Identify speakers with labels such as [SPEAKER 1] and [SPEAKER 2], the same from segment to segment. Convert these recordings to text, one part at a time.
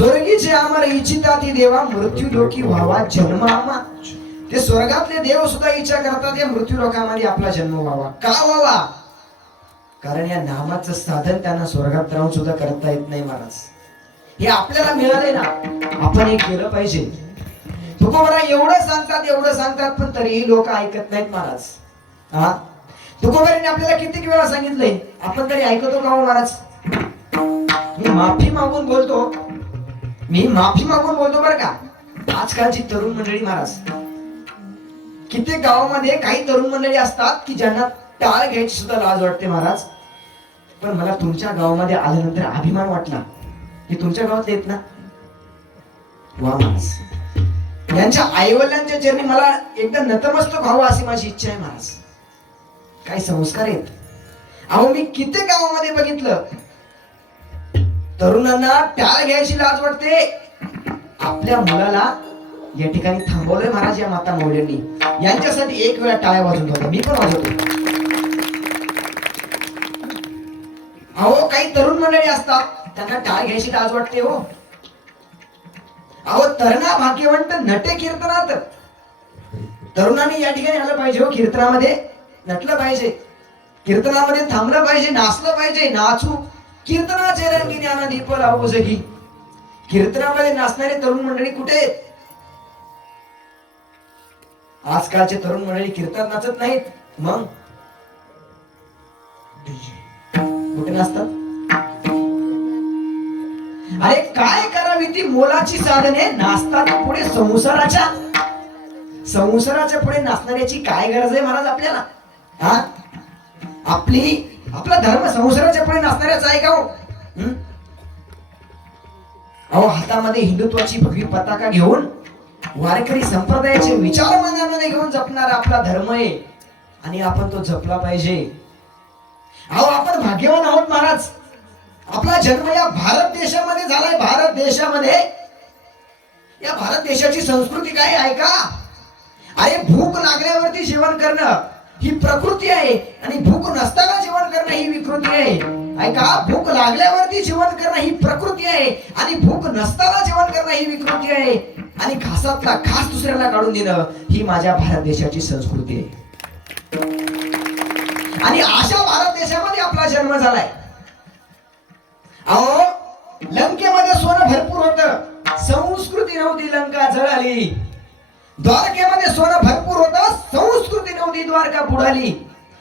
[SPEAKER 1] स्वर्गीचे आम्हाला इच्छिता ती देवा मृत्यू लोकी व्हावा जन्म आमा ते स्वर्गातले देव सुद्धा इच्छा करतात या मृत्यू लोकामध्ये आपला जन्म व्हावा. का व्हावा? कारण या नामाचं साधन त्यांना स्वर्गात राहून सुद्धा करता येत नाही महाराज. हे आपल्याला मिळाले ना आपण हे केलं पाहिजे. तुकोबरा एवढं सांगतात एवढं सांगतात पण तरीही लोक ऐकत नाहीत महाराज. हा? तुकोबराने आपल्याला किती वेळा सांगितलंय? आपण तरी ऐकतो का हो महाराज? मी माफी मागून बोलतो. मी माफी मागून बोलतो बरं का. आजकालची तरुण मंडळी महाराज कित्येक गावामध्ये काही तरुण मंडळी असतात की ज्यांना टाळ घ्यायची सुद्धा लाज वाटते महाराज. पण मला तुमच्या गावामध्ये आल्यानंतर अभिमान वाटला. की तुमच्या गावात येत ना? वा महाराज. यांच्या आईवडिलांच्या चरणी मला एकदा नतमस्तक व्हावं अशी माझी इच्छा आहे महाराज. काय संस्कार आहेत. अहो मी किती गावामध्ये बघितलं. तरुणांना टाळ घ्यायची लाज वाटते. आपल्या मुलाला या ठिकाणी थांबवलंय महाराज या माता मौल्यांनी यांच्यासाठी एक वेळा टाळ्या वाजून होता मी पण वाजवतो. अहो काही तरुण मंडळी असतात. त्यांना टाळ घ्यायची लाज वाटते हो. अहो तरणा भाग्यवंत नटे कीर्तनात. तरुणांनी या ठिकाणी आलं पाहिजे हो कीर्तनामध्ये. नटलं पाहिजे. कीर्तनामध्ये थांबलं पाहिजे नाचलं पाहिजे नाचू. कीर्तनाचे रंगी ज्ञाना दीप लावू जगी कीर्तनामध्ये नाचणारे तरुण मंडळी कुठे आजकालचे तरुण मंडळी कीर्तन नाचत नाहीत. मग? कुठे नाचतात? अरे काय करावी ती मोलाची साधने? नाचतात पुढे संसाराच्या. संसाराच्या पुढे नाचणाऱ्याची काय गरज आहे महाराज आपल्याला? हा? आपली आपला धर्म संसाराच्या पुढे नसणाऱ्याच आहे का हो? अहो हातामध्ये हिंदुत्वाची भगवी पताका घेऊन वारकरी संप्रदायाचे विचार मनामध्ये घेऊन जपणारा आपला धर्म आहे. आणि आपण तो जपला पाहिजे. अहो आपण भाग्यवान आहोत महाराज. आपला जन्म या भारत देशामध्ये झालाय. भारत देशामध्ये. या भारत देशाची संस्कृती काय आहे का? अरे भूक लागल्यावरती जेवण करणं. ही प्रकृती आहे आणि भूक नसताना जेवण करणं ही विकृती आहे. ऐका भूक लागल्यावरती जेवण करणं ही प्रकृती आहे आणि भूक नसताना जेवण करणं ही विकृती आहे. आणि खासातला खास दुसऱ्याला काढून देणं ही माझ्या भारत देशाची संस्कृती आहे. आणि अशा भारत देशामध्ये आपला जन्म झालाय. अहो लंकेमध्ये सोनं भरपूर होत. संस्कृती नव्हती लंका जळाली. द्वारकेमध्ये सोनं भरपूर होतं. संस्कृती नव्हती द्वारका बुडाली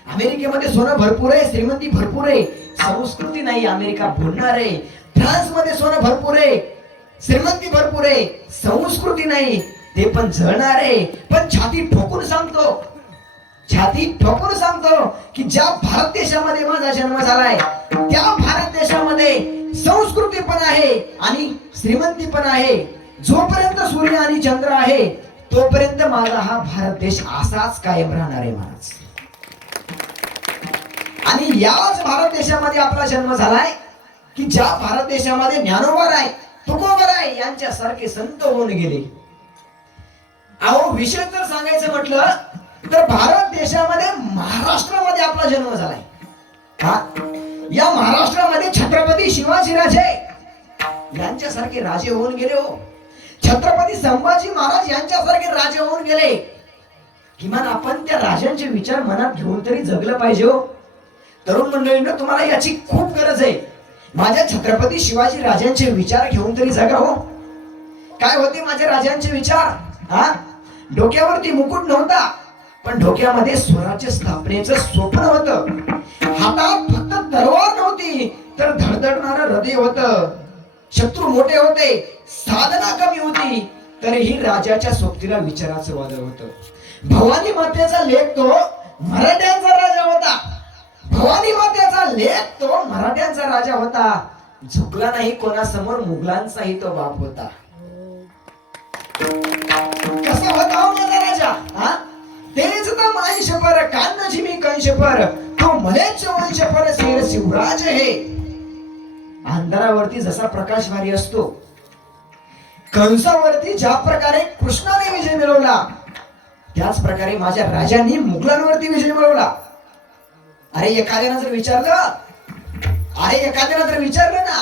[SPEAKER 1] अमेरिकेमध्ये सोनं भरपूर आहे श्रीमंती भरपूर आहे. संस्कृती नाही अमेरिका बुडणार आहे. फ्रान्समध्ये सोनं भरपूर आहे. श्रीमंती भरपूर आहे. संस्कृती नाही ते पण जळणार आहे. पण छाती ठोकून सांगतो छाती ठोकून सांगतो की ज्या भारत देशामध्ये माझा जन्म झालाय त्या भारत देशामध्ये संस्कृती पण आहे आणि श्रीमंती पण आहे. जोपर्यंत सूर्य आणि चंद्र आहे तोपर्यंत माझा हा भारत देश असाच कायम राहणार आहे महाराज. आणि याच भारत देशामध्ये आपला जन्म झालाय की ज्या भारत देशामध्ये ज्ञानोबर आहे तुकोबर आहे यांच्यासारखे संत होऊन गेले. अहो विषय जर सांगायचं म्हटलं तर भारत देशामध्ये महाराष्ट्रामध्ये आपला जन्म झालाय. हा या महाराष्ट्रामध्ये छत्रपती शिवाजीराजे यांच्यासारखे राजे होऊन गेले हो. छत्रपती संभाजी महाराज यांच्यासारखे राजे होऊन गेले. किमान आपण त्या राजांचे विचार मनात घेऊन तरी जगलं पाहिजे हो. तरुण मंडळींना तुम्हाला याची खूप गरज आहे. माझ्या छत्रपती शिवाजी राजांचे विचार घेऊन तरी जगा हो. काय होते माझे राजांचे विचार? हा? डोक्यावरती मुकुट नव्हता पण डोक्यामध्ये स्वराज्य स्थापनेचं स्वप्न होत. हातात फक्त तलवार नव्हती तर धडधडणार हृदय होतं. शत्रू मोठे होते साधना कमी होती. तरीही राजाच्या सोबतीला विचाराचं वादळ होत. भवानी मातेचा लेख तो मराठ्यांचा राजा होता. भवानी मातेचा लेख तो मराठ्यांचा राजा होता. झुकला नाही कोणासमोर मुघलांचाही तो बाप होता. कसा होता हो माझा राजा? हा? तेच तर माझी शपर कान झिमी कंशपर. तो मलेच वंशपर शिवराज हे. अंधारावरती जसा प्रकाश भारी असतो. कंसावरती ज्या प्रकारे कृष्णाने विजय मिळवला त्याच प्रकारे माझ्या राजांनी मुघलांवरती विजय मिळवला. अरे एखाद्यानं जर विचारलं अरे एखाद्यानं जर विचारलं ना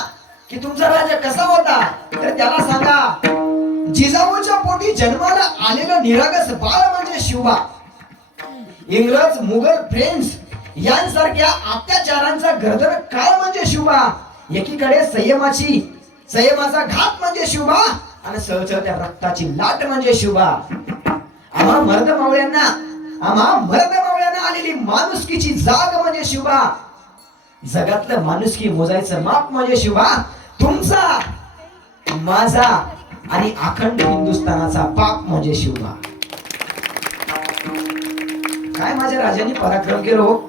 [SPEAKER 1] की तुमचा राजा कसा होता तर त्याला सांगा जिजाऊच्या पोटी जन्माला आलेलं निरागस बाळ म्हणजे शिवबा. इंग्रज मुघल फ्रेंच यांसारख्या अत्याचारांचा गर्दन काळ म्हणजे शिवबा. एकीकडे संयमाची संयमाचा घात म्हणजे शुभा आणि सहजत्या रक्ताची लाट म्हणजे शुभा. आम्हा मर्द मावळ्यांना आम्हा मर्द मावळ्यांना आलेली माणुसकीची जाग म्हणजे शुभा. जगातलं माणुसकी मोजायचं माप म्हणजे शुभा. तुमचा माझा आणि अखंड हिंदुस्थानाचा पाप म्हणजे शिवबा काय माझ्या राजांनी पराक्रम केलो? हो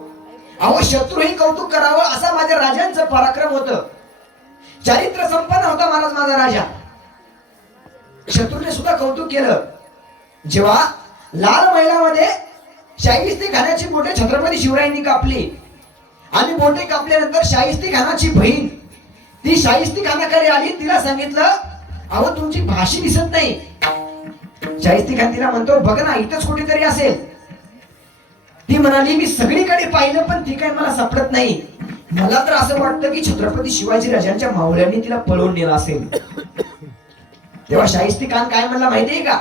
[SPEAKER 1] अहो शत्रूही कौतुक करावं असा माझ्या राजांचं पराक्रम होत. चारित्र संपन्न होता महाराज माझा राजा. शत्रूने सुद्धा कौतुक केलं. जेव्हा लाल महिलामध्ये शाहिस्ती खानाची बोटे छत्रपती शिवरायांनी कापली. आणि बोटे कापल्यानंतर शाहिस्ती खानाची बहीण ती शाहिस्ती खानाकडे आली तिला सांगितलं अहो तुमची भाषी दिसत नाही. शाहिस्ती खान तिला म्हणतो बघ ना इथंच कुठेतरी असेल. ती म्हणाली मी सगळीकडे पाहिलं पण ती काय मला सापडत नाही. मला तर असं वाटतं की छत्रपती शिवाजी राजांच्या मावळ्यांनी तिला पळवून नेला असेल. तेव्हा शाहिस्ती खान काय म्हणला माहितीये का?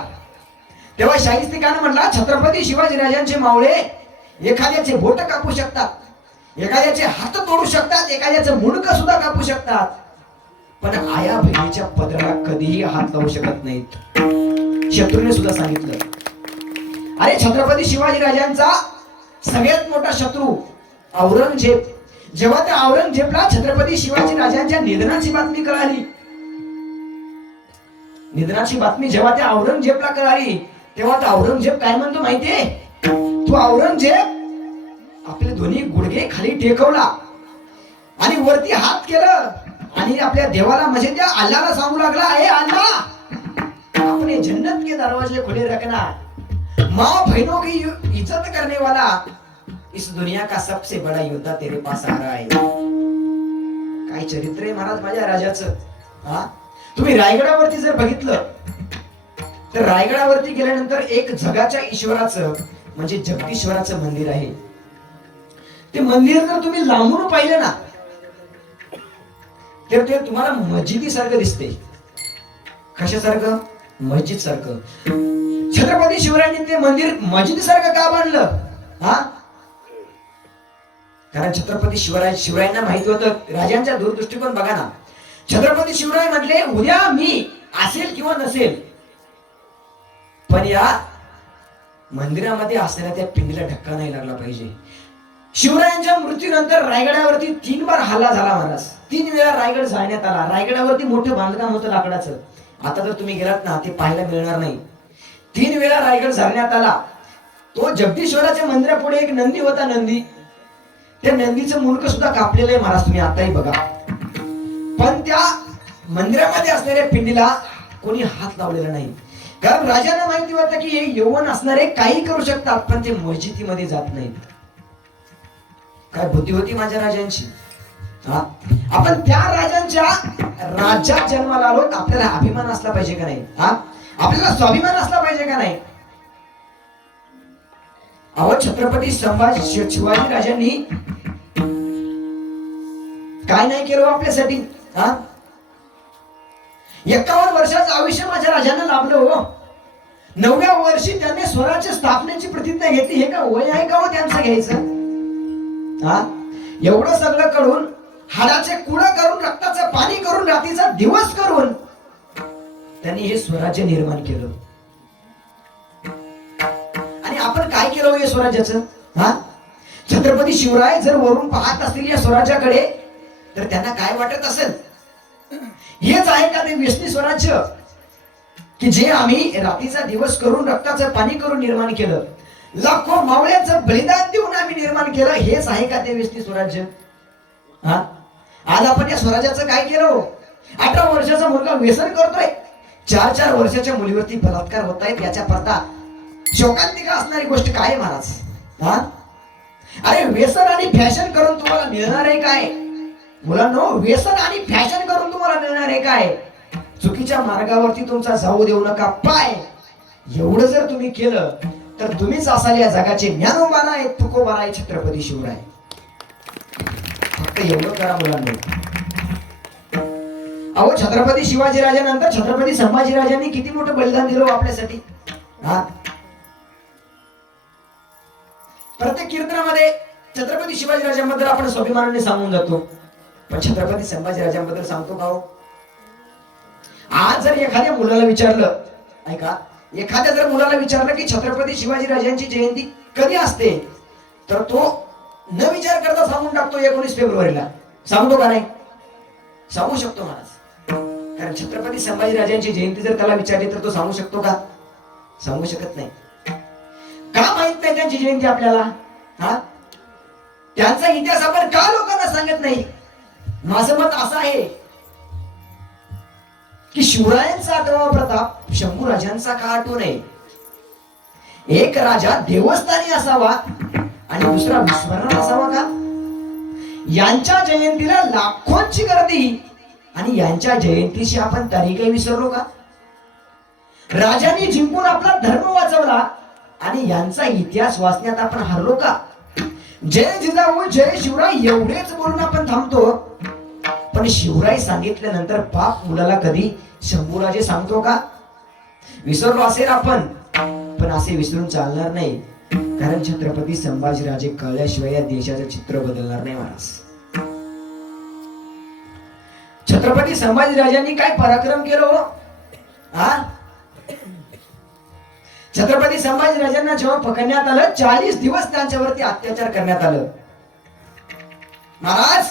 [SPEAKER 1] तेव्हा शाहिस्ती खान म्हणला छत्रपती शिवाजी राजांचे मावळे एखाद्याचे बोट कापू शकतात एखाद्याचे हात तोडू शकतात एखाद्याचं मुंडक सुद्धा कापू शकतात पण आया बहिणीच्या पदराला कधीही हात लावू शकत नाहीत. शत्रूने सुद्धा सांगितलं. अरे छत्रपती शिवाजी राजांचा सगळ्यात मोठा शत्रू औरंगजेब. जेव्हा त्या औरंगजेबला छत्रपती शिवाजी राजांच्या निधनाची बातमी कळाली. निधनाची बातमी जेव्हा त्या औरंगजेबला कळाली तेव्हा त्या औरंगजेब काय म्हणतो माहितीये? तो औरंगजेब आपले दोन्ही गुडघे खाली टेकवला आणि वरती हात केलं आणि आपल्या देवाला म्हणजे त्या अल्लाला सांगू लागला हे अल्ला आपण जन्नत के दरवाजे खुले रखना. माँ बहनों की इज्जत करने वाला इस दुनिया का सबसे बड़ा योद्धा तेरे पास आ रहा है। काय चरित्र आहे महाराज माझ्या राजाचं? हा? तुम्ही रायगडावरती जर बघितलं तर रायगडावरती गेल्यानंतर एक जगाच्या ईश्वराचं म्हणजे जगदीश्वराचं मंदिर आहे. ते मंदिर जर तुम्ही लांबून पाहिलं ना तर ते तुम्हाला मस्जिदीसारखं दिसते कशासारखं? मस्जिद सारखं छत्रपती शिवरायांनी ते मंदिर मस्जिदी सारखं का बांधलं? हा? कारण छत्रपती शिवराय शिवरायांना माहिती होतं राजांचा दूरदृष्टिकोन बघा ना. छत्रपती शिवराय म्हटले उद्या मी असेल किंवा नसेल पण या मंदिरामध्ये असलेल्या त्या पिंडीला धक्का नाही लागला पाहिजे. शिवरायांच्या मृत्यूनंतर रायगडावरती तीन बार हल्ला झाला महाराज. तीन वेळा रायगड जाळण्यात आला. रायगडावरती मोठं बांधकाम होतं लाकडाचं. आता जर तुम्ही गेलात ना ते पाहायला मिळणार नाही. तीन वेळा रायगड झाडण्यात आला. तो जगदीश्वराच्या मंदिरापुढे एक नंदी होता नंदी. त्या नंदीचं मुंडक सुद्धा कापलेलं आहे महाराज तुम्ही आताही बघा. पण त्या मंदिरामध्ये असणाऱ्या पिंडीला कोणी हात लावलेला नाही. कारण राजांना माहिती होतं की हे यवन असणारे काही करू शकतात पण ते मस्जिदीमध्ये जात नाहीत. काय बुद्धी होती माझ्या राजांची? हा? आपण त्या राजांच्या राज्यात जन्माला आलो आपल्याला अभिमान असला पाहिजे का नाही? हा? आपल्याला स्वाभिमान असला पाहिजे का नाही? अहो छत्रपती संभाजी शिवाजी राजांनी काय नाही केलं हो आपल्यासाठी हा? एकावन्न वर्षाचं आयुष्य माझ्या राजांना लाभलं हो. नवव्या वर्षी त्यांनी स्वराज्य स्थापनेची प्रतिज्ञा घेतली. हे का वय आहे का हो त्यांचं घ्यायचं? हा? एवढं सगळं करून हाडाचे कुड करून रक्ताचं पाणी करून रात्रीचा दिवस करून त्यांनी हे स्वराज्य निर्माण केलं. आणि आपण काय केलं हो या स्वराज्याचं? हा? छत्रपती शिवराय जर वरून पाहत असतील या स्वराज्याकडे तर त्यांना काय वाटत असेल? हेच आहे का ते व्यसनी स्वराज्य? की जे आम्ही रात्रीचा दिवस करून रक्ताचं पाणी करून निर्माण केलं. लाखो मावळ्याचं बलिदान देऊन आम्ही निर्माण केलं हेच आहे का ते व्यस्ती स्वराज्य? हा? आज आपण या स्वराज्याचं काय केलं हो? अठरा वर्षाचा मुलगा व्यसन करतोय. चार चार वर्षाच्या मुलीवरती बलात्कार होत आहेत याच्या पडता शोकांतिका असणारी गोष्ट काय महाराज? हा? अरे व्यसन आणि फॅशन करून तुम्हाला मिळणार आहे काय? मुलांनो व्यसन आणि फॅशन करून तुम्हाला मिळणार आहे काय? चुकीच्या मार्गावरती तुमचा जाऊ देऊ नका. पाय! एवढं जर तुम्ही केलं तर तुम्हीच असाल या जगाचे ज्ञानोबाना आहे तुकोबाना आहे छत्रपती शिवराय. फक्त एवढं करा मुलांना. अहो छत्रपती शिवाजी राजानंतर छत्रपती संभाजी राजांनी किती मोठं बलिदान दिलं हो आपल्यासाठी? हा? प्रत्येक कीर्तनामध्ये छत्रपती शिवाजी राजांबद्दल आपण स्वाभिमानाने सांगून जातो. पण छत्रपती संभाजी राजांबद्दल सांगतो का हो? आज जर एखाद्या मुलाला विचारलं ऐका एखाद्या जर मुलाला विचारलं की छत्रपती शिवाजी राजांची जयंती कधी असते? तर तो न विचार करता सांगून टाकतो एकोणीस फेब्रुवारीला. सांगतो का नाही? सांगू शकतो महाराज कारण छत्रपती संभाजी राजांची जयंती जर त्याला विचारली तर तो सांगू शकतो का? सांगू शकत नाही. का माहीत नाही त्यांची जयंती आपल्याला? हा? त्यांचा इतिहास आपण का लोकांना सांगत नाही? माझं मत असं आहे की शिवरायांचा आठवा प्रताप शंभू राजांचा का आठवू नये? एक राजा देवस्थानी असावा आणि दुसरा विस्मरण असावा का? यांच्या जयंतीला लाखोंची गर्दी आणि यांच्या जयंतीशी आपण तारीखही विसरलो का? राजांनी जिंकून आपला धर्म वाचवला आणि यांचा इतिहास वाचण्यात आपण हरलो का? जय जिजाऊ जय शिवराय एवढेच बोलून आपण थांबतो. पण शिवराय सांगितल्यानंतर बाप मुलाला कधी शंभूराजे सांगतो का? विसरलो असेल आपण पण असे विसरून चालणार नाही. कारण छत्रपती संभाजीराजे कळल्याशिवाय या देशाचं चित्र बदलणार नाही महाराज. छत्रपती संभाजीराजांनी काय पराक्रम केलं हो? हा? छत्रपती संभाजीराजांना जेव्हा पकडण्यात आलं चाळीस दिवस त्यांच्यावरती अत्याचार करण्यात आलं. महाराज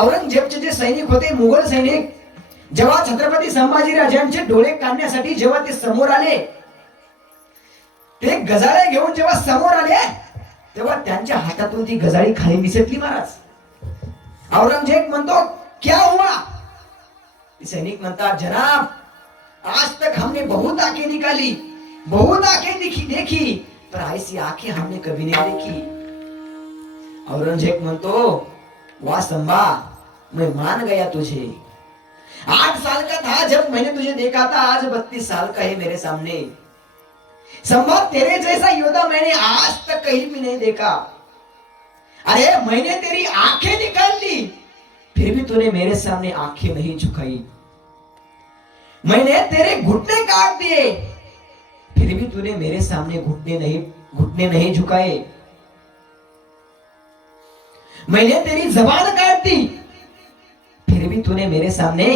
[SPEAKER 1] औरंगजेबचे जे सैनिक होते मुघल सैनिक जेव्हा छत्रपती संभाजी राजांचे डोळे काढण्यासाठी जेव्हा ते समोर आले ते गजाळे घेऊन जेव्हा समोर आले तेव्हा त्यांच्या हातातून ती गजाळी खाली निसटली महाराज. औरंगजेब म्हणतो क्या हुआ? सैनिक म्हणतात जनाब। आज तक हमने बहुत आंखें निकाली बहुत आंखें देखी देखी पर ऐसी आंखें हमने कभी नहीं देखी। औरंगजेब म्हणतो वा संभा मैं मान गया तुझे। आठ साल का था जब मैंने तुझे देखा था आज बत्तीस साल का है मेरे सामने। संभव तेरे जैसा योद्धा मैंने आज तक कहीं भी नहीं देखा। अरे मैंने तेरी आंखें निकाल ली फिर भी तूने मेरे सामने आँखें नहीं झुकाई। मैंने तेरे घुटने काट दिए। फिर भी तूने मेरे सामने घुटने नहीं घुटने नहीं झुकाए। मैंने तेरी जबान काट दी। फिर भी तूने मेरे सामने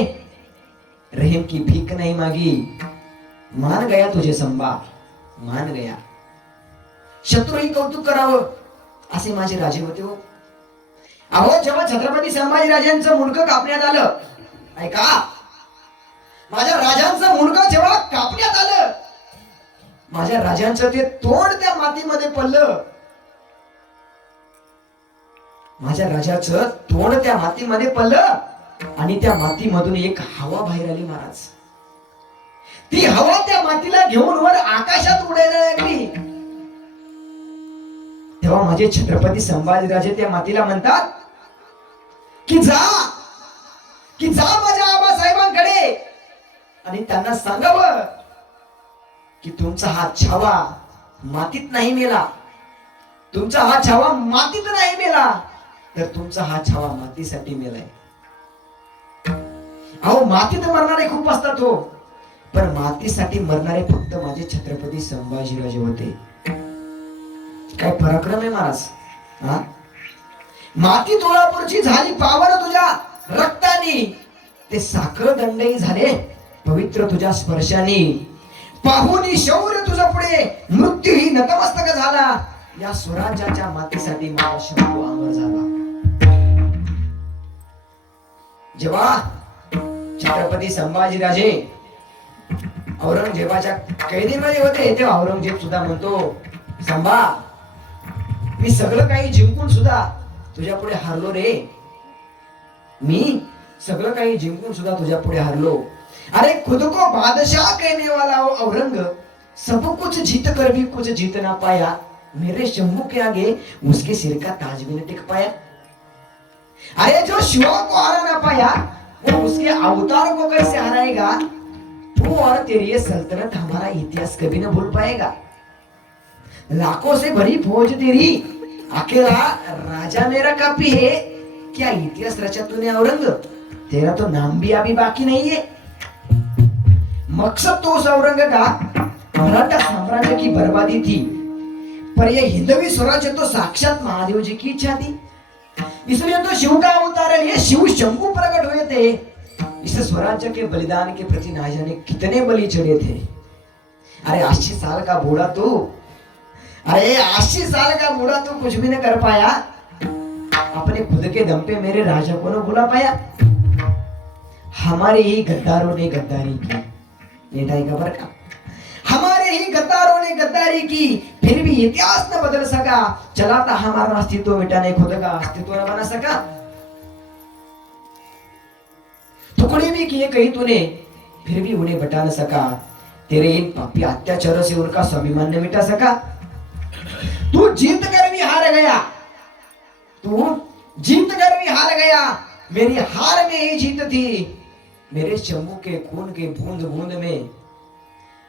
[SPEAKER 1] रहम की भीख नहीं मांगी। मान गया तुझे संभा मान गया। शत्रु ही कौतुक करावं असे माझे राजे होते हो। अहो जेव्हा छत्रपती संभाजी राजांचं मुंडकं कापण्यात आलं ऐका माझ्या राजांचं मुंडकं जेव्हा कापण्यात आलं माझ्या राजांचं ते तोंड त्या मातीमध्ये पडलं. माझ्या राजाचं तोंड त्या मातीमध्ये पडलं आणि त्या मातीमधून एक हवा बाहेर आली महाराज. ती हवा त्या मातीला घेऊन वर आकाशात उडायला लागली. तेव्हा माझे छत्रपती संभाजीराजे त्या मातीला म्हणतात की जा की जा माझ्या आबासाहेबांकडे. आणि त्यांना सांगावं की तुमचा हा छावा मातीत नाही मेला. तुमचा हा छावा मातीत नाही मेला. तर तुमचा हा छावा मातीसाठी मेलाय. अहो मातीत मरणारे खूप असतात हो. पण मातीसाठी मरणारे फक्त माझे छत्रपती संभाजीराजे होते. काय पराक्रम आहे महाराज? हा? माती तुळापूरची झाली पावन तुझ्या रक्तानी. ते साखर दंडही झाले पवित्र तुझ्या स्पर्शाने. पाहुनी शौर्य तुझ्या पुढे. मृत्यूही नतमस्तक झाला. या स्वराज्याच्या मातीसाठी माझा शंभू आमर झाला. जेव्हा छत्रपती संभाजीराजे औरंगजेबाच्या कैदीमध्ये होते तेव्हा औरंगजेब सुद्धा म्हणतो संभा मी सगळं काही जिंकून सुद्धा तुझ्या पुढे हारलो रे. मी सगळं काही जिंकून सुद्धा तुझ्या पुढे हारलो. अरे खुद को बादशाह कहने वाला हो औरंग सब कुछ जीत कर भी कुछ जीत ना पाया. मेरे शंभू के आगे उसके सिर का ताज भी न टिक पाया. अरे जो शिवा को हरा ना पाया वो उसके अवतार को कैसे हराएगा? वो और तेरी सल्तनत हमारा इतिहास कभी ना भूल पाएगा. लाखों से भरी फौज तेरी। अकेला राजा मेरा काफ़ी है। क्या इतिहास रचा तूने औरंग? तेरा तो नाम भी अभी बाकी नहीं है। मकसद तो उस औरंग का मराठा साम्राज्य की बर्बादी थी। पर यह हिंदवी स्वराज्य तो साक्षात महादेव जी की इच्छा थी। इसलिए तो शिव का अवतार है शिव शंभु प्रकट हुए थे। इस स्वराज्य के बलिदान के प्रति ना जाने कितने बलि चढ़े थे। अरे अस्सी साल का बूढ़ा तू। अरे अस्सी साल का बूढ़ा तू कुछ भी न कर पाया, अपने खुद के दम पे मेरे राजा को ना बुला पाया। हमारे ही गद्दारों ने गद्दारी की, ये टाइगर बर का हमारे ही गद्दारों ने गद्दारी की, फिर भी इतिहास न बदल सका चला था हमारा अस्तित्व मिटाने खुद का अस्तित्व न बना सका। टुकड़े भी किए कहीं तूने, फिर भी उन्हें बटा न सका। तेरे इन पापी अत्याचारों से उनका स्वाभिमान न मिटा सका। तू जीत कर भी हार गया। तू जीत कर भी हार गया। मेरी हार में ही जीत थी। मेरे शंभू के खून के बूंद बूंद में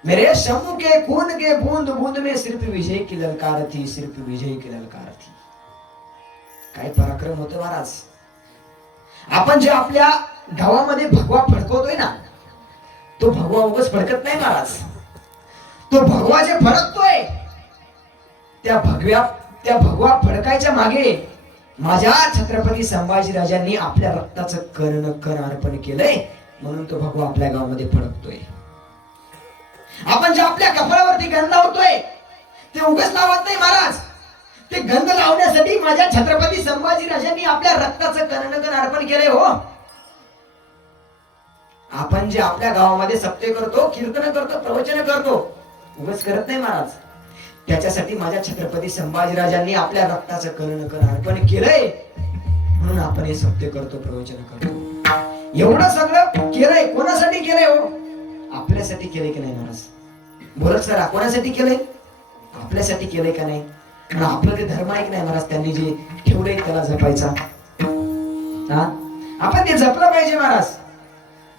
[SPEAKER 1] मेरे शंभू के खून के बूंद बूंद में सिर्फ विजय की ललकार थी सिर्फ विजय की ललकार थी। काय पराक्रम होतो महाराज? आपण जे आपल्या गावामध्ये भगवा फडकवतोय ना तो भगवा उगच फडकत नाही महाराज. तो भगवा जे फडकतोय त्या भगव्या त्या भगवा फडकायच्या मागे माझ्या छत्रपती संभाजीराजांनी आपल्या रक्ताचं कर्ण कण अर्पण केलंय. म्हणून तो भगवा आपल्या गावामध्ये फडकतोय. आपण जे आपल्या कपाळावरती गंध लावतोय ते उगच लावत नाही महाराज. ते गंध लावण्यासाठी माझ्या छत्रपती संभाजीराजांनी आपल्या रक्ताचं कण अर्पण केलंय हो. आपण जे आपल्या गावामध्ये सप्ते करतो कीर्तन करतो प्रवचन करतो उगच करत नाही महाराज. त्याच्यासाठी माझ्या छत्रपती संभाजीराजांनी आपल्या रक्ताचं कर्ण कर अर्पण केलंय. म्हणून आपण हे सत्य करतो प्रवचन करतो. एवढं सगळं केलंय. कोणासाठी केलंय हो? आपल्यासाठी केलंय की नाही महाराज बोलत सर कोणासाठी केलंय? आपल्यासाठी केलंय का नाही? पण आपलं ते धर्म आहे की नाही महाराज त्यांनी जे ठेवलंय त्याला जपायचा. हा? आपण ते जपलं पाहिजे महाराज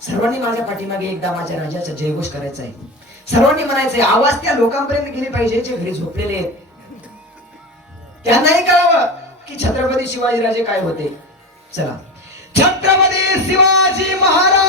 [SPEAKER 1] सर्वांनी माझ्या पाठीमागे एकदा माझ्या राजाचा जयघोष करायचा आहे. सर्वांनी म्हणायचंय आवाज त्या लोकांपर्यंत गेले पाहिजे जे घरी झोपलेले आहेत. त्यांनाही कळावं की छत्रपती शिवाजीराजे काय होते. चला. छत्रपती शिवाजी महाराज!